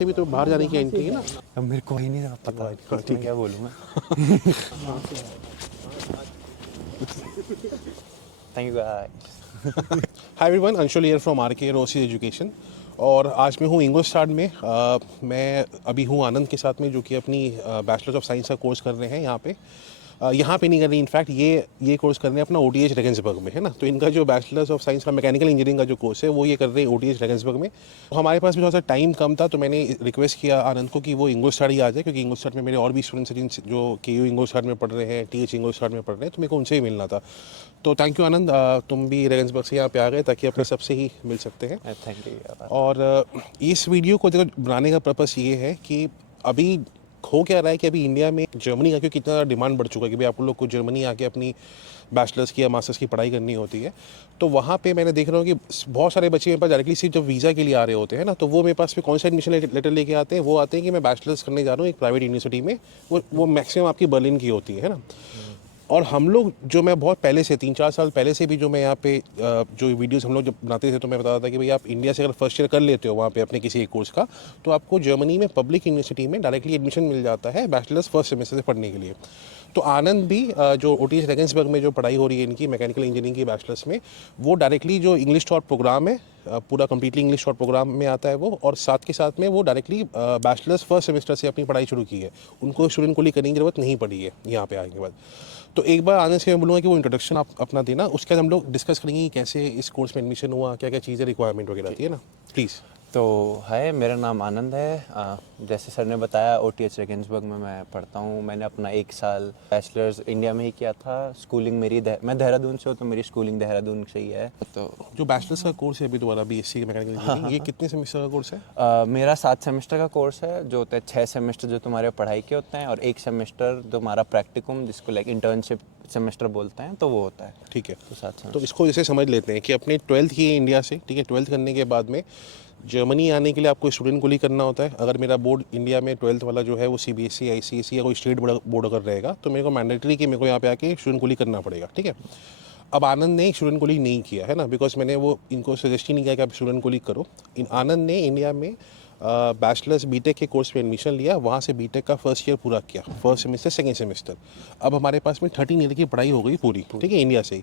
भी तो बाहर जाने की एंट्री है ना। अब मेरे को ही नहीं पता हाँ, ठीक है, क्या बोलूँ मैं। Thank you guys. Hi everyone, Anshul here from RKR OC education. और आज मैं हूँ इंग्लिश स्टार्ट में। मैं अभी हूँ आनंद के साथ में, जो कि अपनी बैचलर ऑफ साइंस का कोर्स कर रहे हैं यहाँ पे। यहाँ पे नहीं कर रही, इनफैक्ट ये कोर्स कर रहे हैं अपना OTH रेगेंसबर्ग में, है ना। तो इनका जो बैचलर्स ऑफ साइंस का मैकेनिकल इंजीनियरिंग का जो कोर्स है वो ये कर रहे हैं OTH रेगेंसबर्ग में। तो हमारे पास भी थोड़ा सा टाइम कम था, तो मैंने रिक्वेस्ट किया आनंद को कि वो इंग्लिश स्टार्ट ही आ जाए, क्योंकि इंग्लिश स्टार्ट में मेरे और भी स्टूडेंट्स हैं जो KU इंग्लिश स्टार्ट में पढ़ रहे हैं, TH इंग्लिश स्टार्ट में पढ़ रहे हैं, तो मेरे को उनसे ही मिलना था। तो थैंक यू आनंद, तुम भी रेगेंसबर्ग से यहाँ पे आ गए ताकि अपने सबसे ही मिल सकते हैं। Thank you. और इस वीडियो को देखो बनाने का पर्पस ये है कि अभी हो क्या रहा है कि अभी इंडिया में जर्मनी का क्योंकि कितना डिमांड बढ़ चुका है कि भाई आप लोग को जर्मनी आके अपनी बैचलर्स की या मास्टर्स की पढ़ाई करनी होती है। तो वहाँ पे मैंने देख रहा हूँ कि बहुत सारे बच्चे मेरे पास डायरेक्टली सिर्फ जब वीज़ा के लिए आ रहे होते हैं ना, तो वो मेरे पास में कौन सा एडमिशन लेटर लेके आते हैं, वो आते हैं कि मैं बैचलर्स करने जा रहा हूँ एक प्राइवेट यूनिवर्सिटी में। वो मैक्सिमम आपकी बर्लिन की होती है ना। और हम लोग जो मैं बहुत पहले से 3-4 साल पहले से भी जो मैं यहाँ पे जो वीडियोस हम लोग जब बनाते थे, तो मैं बताता था कि भाई आप इंडिया से अगर फर्स्ट ईयर कर लेते हो वहाँ पे अपने किसी एक कोर्स का, तो आपको जर्मनी में पब्लिक यूनिवर्सिटी में डायरेक्टली एडमिशन मिल जाता है बैचलर्स फर्स्ट सेमेस्टर से पढ़ने के लिए। तो आनंद भी जो OTH रेगेंसबर्ग में जो पढ़ाई हो रही है इनकी मैकेनिकल इंजीनियरिंग की बैचलर्स में, वो डायरेक्टली जो इंग्लिश टॉट प्रोग्राम है, पूरा कम्प्लीटली इंग्लिश टॉट प्रोग्राम में आता है वो। और साथ के साथ में वो डायरेक्टली बैचलर्स फर्स्ट सेमेस्टर से अपनी पढ़ाई शुरू की है, उनको स्टूडेंट को करने की जरूरत नहीं पड़ी है यहाँ पे आने के बाद। तो एक बार आने से मैं बोलूँगा कि वो इंट्रोडक्शन आप अपना देना, उसके बाद हम लोग डिस्कस करेंगे कि कैसे इस कोर्स में एडमिशन हुआ, क्या क्या चीज़ें रिक्वायरमेंट वगैरह आती है ना। प्लीज़। तो हाय, मेरा नाम आनंद है। जैसे सर ने बताया, OTH रेगेंसबर्ग में मैं पढ़ता हूँ। मैंने अपना 1 साल बैचलर्स इंडिया में ही किया था। स्कूलिंग मेरी मैं देहरादून से हूँ, तो मेरी स्कूलिंग देहरादून से ही है। तो जो बैचलर्स का कोर्स है अभी दोबारा BSc मैकेनिकल इंजीनियरिंग, ये कितने सेमेस्टर का कोर्स है? मेरा 7 सेमेस्टर का कोर्स है, जो होता है 6 सेमेस्टर जो तुम्हारे पढ़ाई के होते हैं, और 1 सेमेस्टर तुम्हारा प्रैक्टिकम, जिसको लाइक इंटर्नशिप सेमेस्टर बोलते हैं, तो वो होता है। ठीक है। तो 7 तो सेमेस्टर। इसको जैसे समझ लेते हैं कि अपने 12th की है इंडिया से, ठीक है। 12th करने के बाद में जर्मनी आने के लिए आपको स्टूडेंट को करना होता है। अगर मेरा बोर्ड इंडिया में 12th वाला जो है वो CBSE ICSE या कोई स्टेट बोर्ड अगर रहेगा, तो मेरे को मैंडेटरी कि मेरे को यहाँ पे आके स्टूडेंट को करना पड़ेगा, ठीक है। अब आनंद ने स्टूडेंट को नहीं किया है ना, बिकॉज मैंने वो इनको सजेस्ट ही नहीं किया कि आप स्टूडेंट को करो। आनंद ने इंडिया में बैचलर्स बीटेक के कोर्स में एडमिशन लिया, वहाँ से बीटेक का फर्स्ट ईयर पूरा किया, फर्स्ट सेमेस्टर सेकेंड सेमेस्टर। अब हमारे पास में 13 ईयर की पढ़ाई हो गई पूरी, ठीक है, इंडिया से ही।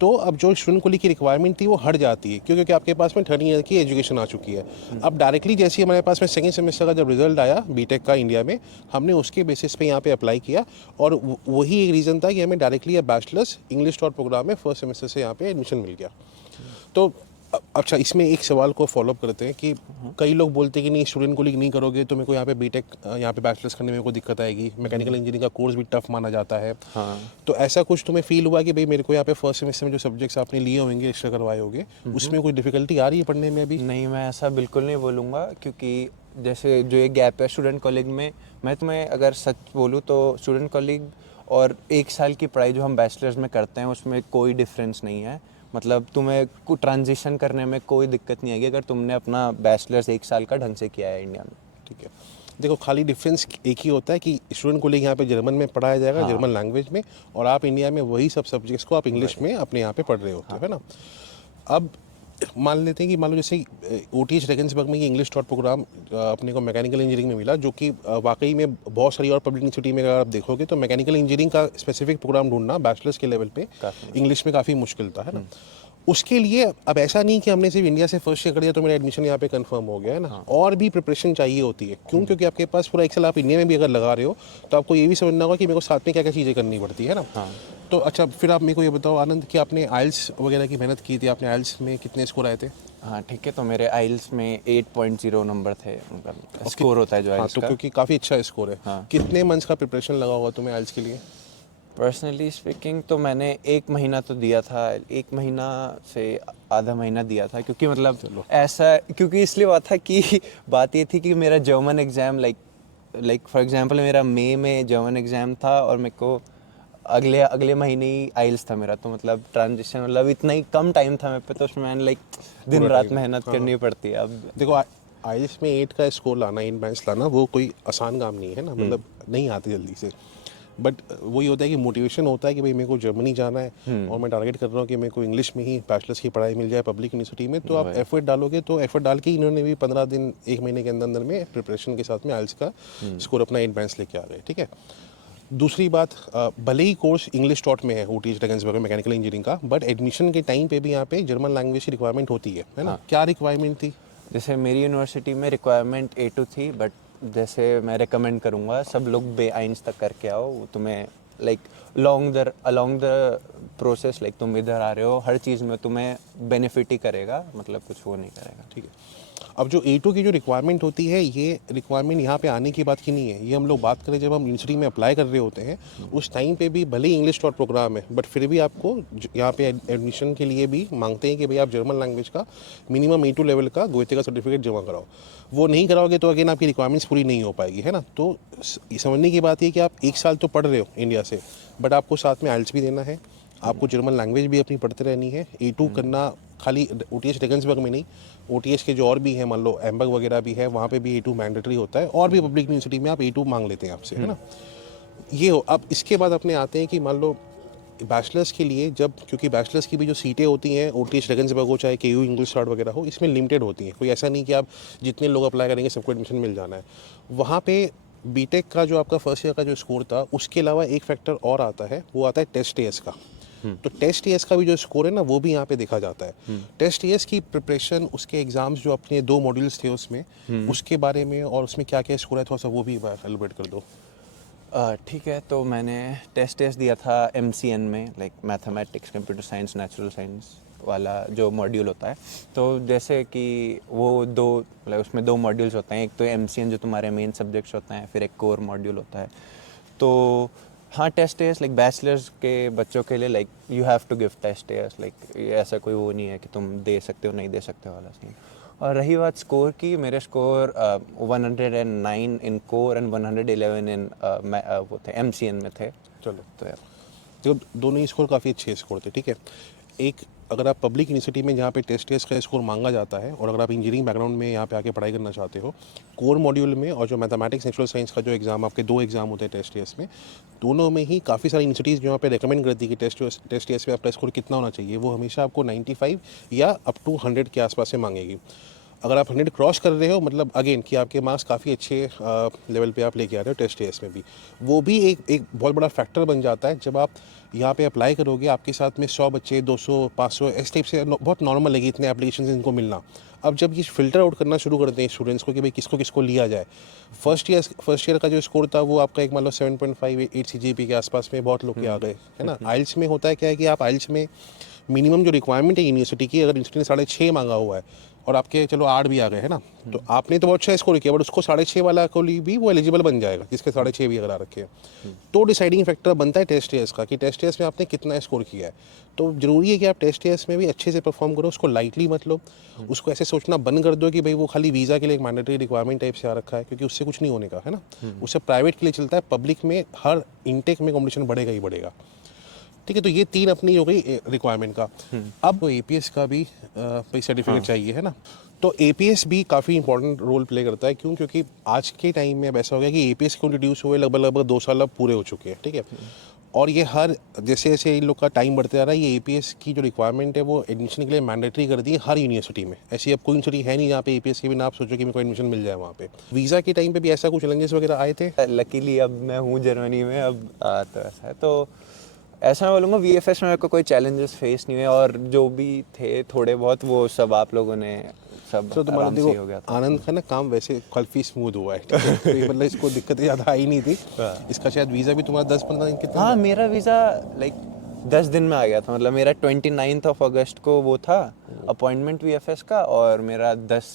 तो अब जो स्टूडेंट को की रिक्वायरमेंट थी वो हट जाती है, क्योंकि आपके पास में 13 ईयर की एजुकेशन आ चुकी है। अब डायरेक्टली जैसे ही हमारे पास में सेकेंड सेमेस्टर का जब रिजल्ट आया बीटेक का इंडिया में, हमने उसके बेसिस पे यहाँ पे अप्लाई किया। और वही एक रीज़न था कि हमें directly bachelors English taught program में फर्स्ट सेमेस्टर से यहाँ पे एडमिशन मिल गया। तो अच्छा, इसमें एक सवाल को फॉलोअप करते हैं कि कई लोग बोलते हैं कि नहीं, स्टूडेंट को नहीं करोगे तो मेरे को यहाँ पे बीटेक यहाँ पे बैचलर्स करने में कोई दिक्कत आएगी, मैकेनिकल इंजीनियरिंग का कोर्स भी टफ माना जाता है। हाँ। तो ऐसा कुछ तुम्हें फील हुआ कि भाई मेरे को यहाँ पे फर्स्ट सेमेस्टर में जो सब्जेक्ट्स आपने लिए होंगे, एक्स्ट्रा करवाए होंगे, उसमें कोई डिफिकल्टी आ रही है पढ़ने में अभी? नहीं, मैं ऐसा बिल्कुल नहीं बोलूँगा, क्योंकि जैसे जो एक गैप है स्टूडेंट कॉलेज में, मैं तुम्हें अगर सच बोलूँ तो स्टूडेंट कॉलेज और 1 साल की पढ़ाई जो हम बैचलर्स में करते हैं उसमें कोई डिफरेंस नहीं है। मतलब तुम्हें ट्रांजिशन करने में कोई दिक्कत नहीं आएगी अगर तुमने अपना बैचलर्स 1 साल का ढंग से किया है इंडिया में। ठीक है। देखो, खाली डिफरेंस एक ही होता है कि स्टूडेंट को यहाँ पे जर्मन में पढ़ाया जाएगा, हाँ। जर्मन लैंग्वेज में, और आप इंडिया में वही सब सब्जेक्ट्स को आप इंग्लिश में अपने यहाँ पे पढ़ रहे होते हो, है ना। अब मान लेते हैं कि मान लो जैसे OTH रेगेंसबर्ग में ये इंग्लिश टॉट प्रोग्राम अपने को मैकेनिकल इंजीनियरिंग में मिला, जो कि वाकई में बहुत सारी और पब्लिक यूनिवर्सिटी में अगर आप देखोगे तो मैकेनिकल इंजीनियरिंग का स्पेसिफिक प्रोग्राम ढूंढना बैचलर्स के लेवल पे इंग्लिश में काफ़ी मुश्किल था, है ना। उसके लिए अब ऐसा नहीं कि हमने सिर्फ इंडिया से फर्स्ट ईयर कर दिया तो मेरा एडमिशन यहाँ पे कंफर्म हो गया, है ना। और भी प्रिपरेशन चाहिए होती है। क्यों? क्योंकि आपके पास पूरा 1 साल आप इंडिया में भी अगर लगा रहे हो, तो आपको ये भी समझना होगा कि मेरे को साथ में क्या क्या चीज़ें करनी पड़ती है ना। तो अच्छा, फिर आप मेरे को ये बताओ आनंद कि आपने IELTS वगैरह की मेहनत की थी, आपने IELTS में कितने स्कोर आए थे? हाँ ठीक है, तो मेरे IELTS में 8.0 नंबर थे, उनका स्कोर होता है जो IELTS तो का। क्योंकि काफ़ी अच्छा स्कोर है। हाँ। कितने मंथ्स का प्रिपरेशन लगा होगा तुम्हें IELTS के लिए? पर्सनली स्पीकिंग तो मैंने 1 महीना तो दिया था, 1 महीना से आधा महीना दिया था, क्योंकि मतलब ऐसा, क्योंकि इसलिए हुआ था कि बात ये थी कि मेरा German exam like for example मेरा मई में जर्मन एग्ज़ाम था और मेरे को अगले महीने ही IELTS था मेरा। तो मतलब ट्रांजिशन, मतलब इतना ही कम टाइम था मेरे पे, तो उसमें मैंने लाइक दिन रात मेहनत करनी पड़ती है। अब देखो, IELTS में 8 का स्कोर लाना, 8 बैंड्स लाना, वो कोई आसान काम नहीं है ना, मतलब नहीं आती जल्दी से। बट वही होता है कि मोटिवेशन होता है कि भाई मेरे को जर्मनी जाना है और मैं टारगेट कर रहा हूँ कि मेरे को इंग्लिश में ही बैचलर्स की पढ़ाई मिल जाए पब्लिक यूनिवर्सिटी में, तो आप एफर्ट डालोगे, तो एफर्ट डाल के इन्होंने भी 15 दिन 1 महीने के अंदर में प्रिपरेशन के साथ में आइल्स का स्कोर अपना एडवांस लेके आ गए, ठीक है। दूसरी बात, भले ही कोर्स इंग्लिश टॉट में है OTH रेगन्सबर्ग में मैकेनिकल इंजीनियरिंग का, बट एडमिशन के टाइम पे भी यहाँ पे जर्मन लैंग्वेज की रिक्वायरमेंट होती है ना। क्या रिक्वायरमेंट थी? जैसे मेरी यूनिवर्सिटी में रिक्वायरमेंट A2 थी, बट जैसे मैं रिकमेंड करूँगा सब लोग B1 तक करके आओ, वो तुम्हें like along the process, like तुम इधर आ रहे हो, हर चीज़ में तुम्हें बेनिफिट ही करेगा, मतलब कुछ वो नहीं करेगा, ठीक है। अब जो A2 की जो रिक्वायरमेंट होती है, ये रिक्वायरमेंट यहाँ पे आने की बात की नहीं है, ये हम लोग बात करें जब हम यूनिवर्सिटी में अप्लाई कर रहे होते हैं, उस टाइम पे भी भले ही इंग्लिश टॉट प्रोग्राम है, बट फिर भी आपको यहाँ पे एडमिशन के लिए भी मांगते हैं कि भाई आप जर्मन लैंग्वेज का मिनिमम A2 लेवल का गोएथे का सर्टिफिकेट जमा कराओ। वो नहीं कराओगे तो अगेन आपकी रिक्वायरमेंट्स पूरी नहीं हो पाएगी, है ना। तो समझने की बात ये कि आप 1 साल तो पढ़ रहे हो इंडिया से, बट आपको साथ में आइल्स भी देना है, आपको जर्मन लैंग्वेज भी अपनी पढ़ते रहनी है। A2 करना खाली OTH रेगन्सबर्ग में नहीं, OTH के जो और भी हैं, मान लो एम्बर्ग वगैरह भी है, वहाँ पे भी A2 मैंडेटरी होता है, और भी पब्लिक यूनिवर्सिटी में आप A2 मांग लेते हैं आपसे, है ना। ये हो। अब इसके बाद अपने आते हैं कि मान लो बैचलर्स के लिए, जब क्योंकि बैचलर्स की भी जो सीटें होती हैं OTH रेगन्सबर्ग हो चाहे KU इंग्लिश स्टार्ट वगैरह हो, इसमें लिमिटेड होती हैं। कोई ऐसा नहीं कि आप जितने लोग अप्लाई करेंगे सबको एडमिशन मिल जाना है। वहाँ पे बीटेक का जो आपका फर्स्ट ईयर का जो स्कोर था, उसके अलावा एक फैक्टर और आता है, वो आता है TestAS का। तो TestAS का भी जो स्कोर है ना, वो भी यहाँ पे देखा जाता है। TestAS की प्रिपरेशन, उसके एग्जाम्स जो अपने 2 मॉड्यूल्स थे उसमें, उसके बारे में और उसमें क्या क्या स्कोर है, थोड़ा सा वो भी एलिब्रेट कर दो। ठीक है। तो मैंने टेस्ट दिया था MCN में, like mathematics, computer science, natural science वाला जो मॉड्यूल होता है। तो जैसे कि वो मतलब उसमें 2 मॉड्यूल्स होते हैं, एक तो MCN जो तुम्हारे मेन सब्जेक्ट्स होते हैं, फिर एक कोर मॉड्यूल होता है। तो हाँ, TestAS लाइक बैचलर्स के बच्चों के लिए, like you have to give TestAS, like ऐसा कोई वो नहीं है कि तुम दे सकते हो नहीं दे सकते वाला सीन। और रही बात स्कोर की, मेरे स्कोर 109 इन कोर एंड 111 इन वो थे MCN में थे। चलो, तो यार तो दोनों ही स्कोर काफ़ी अच्छे स्कोर थे, ठीक है। एक, अगर आप पब्लिक यूनिवर्सिटी में जहाँ पे TestAS का स्कोर मांगा जाता है, और अगर आप इंजीनियरिंग बैकग्राउंड में यहाँ पे आके पढ़ाई करना चाहते हो, कोर मॉड्यूल में और जो मैथमेटिक्स नेचुरल साइंस का जो एग्ज़ाम, आपके 2 एग्ज़ाम होते हैं TestAS में, दोनों में ही काफ़ी सारी यूनिवर्सिटीज़ जो यहाँ पे रेकमेंड करती है कि TestAS में आपका स्कोर कितना होना चाहिए, वो हमेशा आपको 95 या अप टू 100 के आसपास से मांगेगी। अगर आप 100 क्रॉस कर रहे हो, मतलब अगेन कि आपके मार्क्स काफ़ी अच्छे लेवल पे आप लेके आ रहे हो TestAS में भी, वो भी एक बहुत बड़ा फैक्टर बन जाता है। जब आप यहाँ पे अप्लाई करोगे, आपके साथ में 100 बच्चे, 200, 500 इस टाइप से बहुत नॉर्मल लगी इतने एप्लीकेशन इनको मिलना। अब जब ये फ़िल्टर आउट करना शुरू करते हैं स्टूडेंट्स को कि भाई किसको किसको लिया जाए, फर्स्ट ईयर का जो स्कोर था वो आपका एक मान लो 7.5 8 CGPA के आसपास में बहुत लोग के आ गए, है ना। आइल्स में होता है क्या है कि आप आइल्स में मिनिमम जो रिक्वायरमेंट है यूनिवर्सिटी की, अगर यूनिवर्सिटी ने 6.5 मांगा हुआ है और आपके चलो 8 भी आ गए, है ना, तो आपने तो बहुत अच्छा स्कोर किया, बट उसको 6.5 वाला को भी वो एलिजिबल बन जाएगा जिसके 6.5 भी अगर आ रखे हैं। तो डिसाइडिंग फैक्टर बनता है TestAS का कि TestAS में आपने कितना स्कोर किया है। तो ज़रूरी है कि आप TestAS में भी अच्छे से परफॉर्म करो, उसको लाइटली मत लो, उसको ऐसे सोचना बंद कर दो कि भाई वो खाली वीज़ा के लिए एक मैंडेटरी रिक्वायरमेंट टाइप से आ रखा है, क्योंकि उससे कुछ नहीं होने का, है ना। उससे प्राइवेट के लिए चलता है, पब्लिक में हर इनटेक में कॉम्पिटिशन बढ़ेगा ही बढ़ेगा, ठीक है। तो ये 3 अपनी हो गई रिक्वायरमेंट का। अब APS का भी सर्टिफिकेट चाहिए, है ना। तो APS भी काफ़ी इंपॉर्टेंट रोल प्ले करता है। क्यों? क्योंकि आज के टाइम में अब ऐसा हो गया कि APS को इंट्रोड्यूस हुए लगभग 2 साल अब पूरे हो चुके हैं, ठीक है। और ये हर जैसे जैसे इन लोग का टाइम बढ़ते जा रहा है, ये APS की जो रिक्वायरमेंट है वो एडमिशन के लिए मैंडेटरी कर दी है हर यूनिवर्सिटी में। ऐसी अब कोई यूनिवर्सिटी है नहीं जहाँ पे APS के बिना आप सोचो कि मेरे को एडमिशन मिल जाए वहाँ पे। वीज़ा के टाइम पे भी ऐसा कुछ चैलेंजेस वगैरह आए थे? लकीली अब मैं हूँ जर्मनी में, अब तो ऐसा है। तो ऐसा मैं बोलूँगा VFS में मेरे को कोई चैलेंजेस फेस नहीं हुए, और जो भी थे थोड़े बहुत वो सब आप लोगों ने सब तो तुम्हारा आराम से ही हो देखो, गया था। आनंद का ना काम वैसे काफ़ी स्मूथ हुआ है, ठीक है? तो ये मतलब इसको दिक्कतें ज़्यादा आई नहीं थी। इसका शायद वीज़ा भी तुम्हारा 10-15 दिन कितना? हाँ, मेरा वीज़ा लाइक 10 दिन में आ गया था। मतलब मेरा 29 अगस्त को वो था अपॉइंटमेंट VFS का, और मेरा 10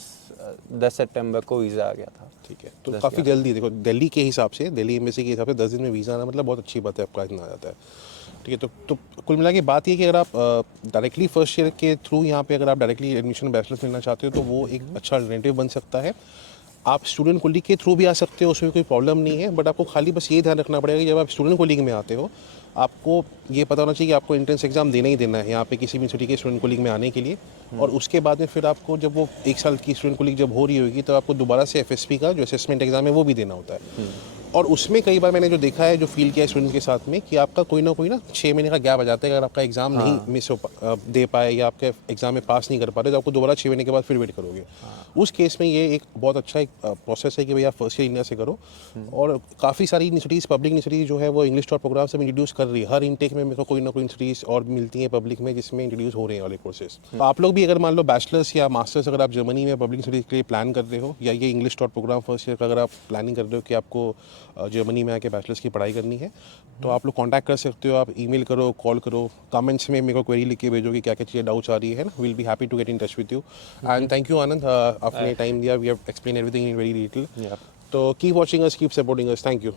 सितंबर को वीज़ा आ गया था। ठीक है, तो काफ़ी जल्दी, देखो दिल्ली के हिसाब से, दिल्ली एम्बेसी के हिसाब से 10 दिन में वीज़ा आना मतलब बहुत अच्छी बात है, आपका इतना आ जाता है, ठीक है। तो कुल मिला के बात ये कि अगर आप डायरेक्टली फर्स्ट ईयर के थ्रू यहाँ पे अगर आप डायरेक्टली एडमिशन बैचलर्स लेना चाहते हो, तो वो एक अच्छा अल्टरनेटिव बन सकता है। आप स्टूडेंट कोलिग के थ्रू भी आ सकते हो, उसमें कोई प्रॉब्लम नहीं है, बट आपको खाली बस ये ध्यान रखना पड़ेगा कि जब आप स्टूडेंट कोलिग में आते हो, आपको ये पता होना चाहिए कि आपको एंट्रेंस एग्जाम देना ही देना है यहाँ पे किसी भी यूनिवर्सिटी के स्टूडेंट कोलिग में आने के लिए। और उसके बाद में फिर आपको जब वो 1 साल की स्टूडेंट कोलिग जब हो रही होगी, तो आपको दोबारा से FSP का जो असेसमेंट एग्जाम है वो भी देना होता है। और उसमें कई बार मैंने जो देखा है, जो फील किया है स्टूडेंट्स के साथ में, कि आपका कोई ना 6 महीने का गैप आ जाता है। अगर आपका एग्ज़ाम नहीं मिस दे पाए या आपके एग्ज़ाम में पास नहीं कर पा रहे, तो आपको दोबारा 6 महीने के बाद फिर वेट करोगे। उस केस में ये एक बहुत अच्छा एक प्रोसेस है कि भाई आप फर्स्ट ईयर इंडिया से करो। और काफ़ी सारी यूनिवर्सिटीज़, पब्लिक यूनिवर्सिटीज़ जो है वो इंग्लिश टॉप प्रोग्राम सब इंट्रोड्यूस कर रही है। हर इनटेक में मेरे को कोई ना कोई यूनिवर्सिटीज़ और मिलती हैं पब्लिक में जिसमें इंट्रोड्यूस हो रहे हैं वाले कोर्सेज। तो आप लोग भी अगर मान लो बैचलर्स या मास्टर्स अगर आप जर्मनी में पब्लिक यूनिवर्सिटी के लिए प्लान कर रहे हो, या ये English taught program first year का अगर आप प्लानिंग कर रहे हो कि आपको जर्मनी में आके बैचलर्स की पढ़ाई करनी है, तो आप लोग कांटेक्ट कर सकते हो। आप ईमेल करो, कॉल करो, कमेंट्स में मेरे को क्वेरी लिख के भेजो कि क्या क्या चीज़ें डाउट्स आ रही है ना। Will be happy to get in touch with you. And thank you Anand, आपने टाइम दिया। We have explain everything in very detail. तो keep watching us, keep supporting us. Thank you.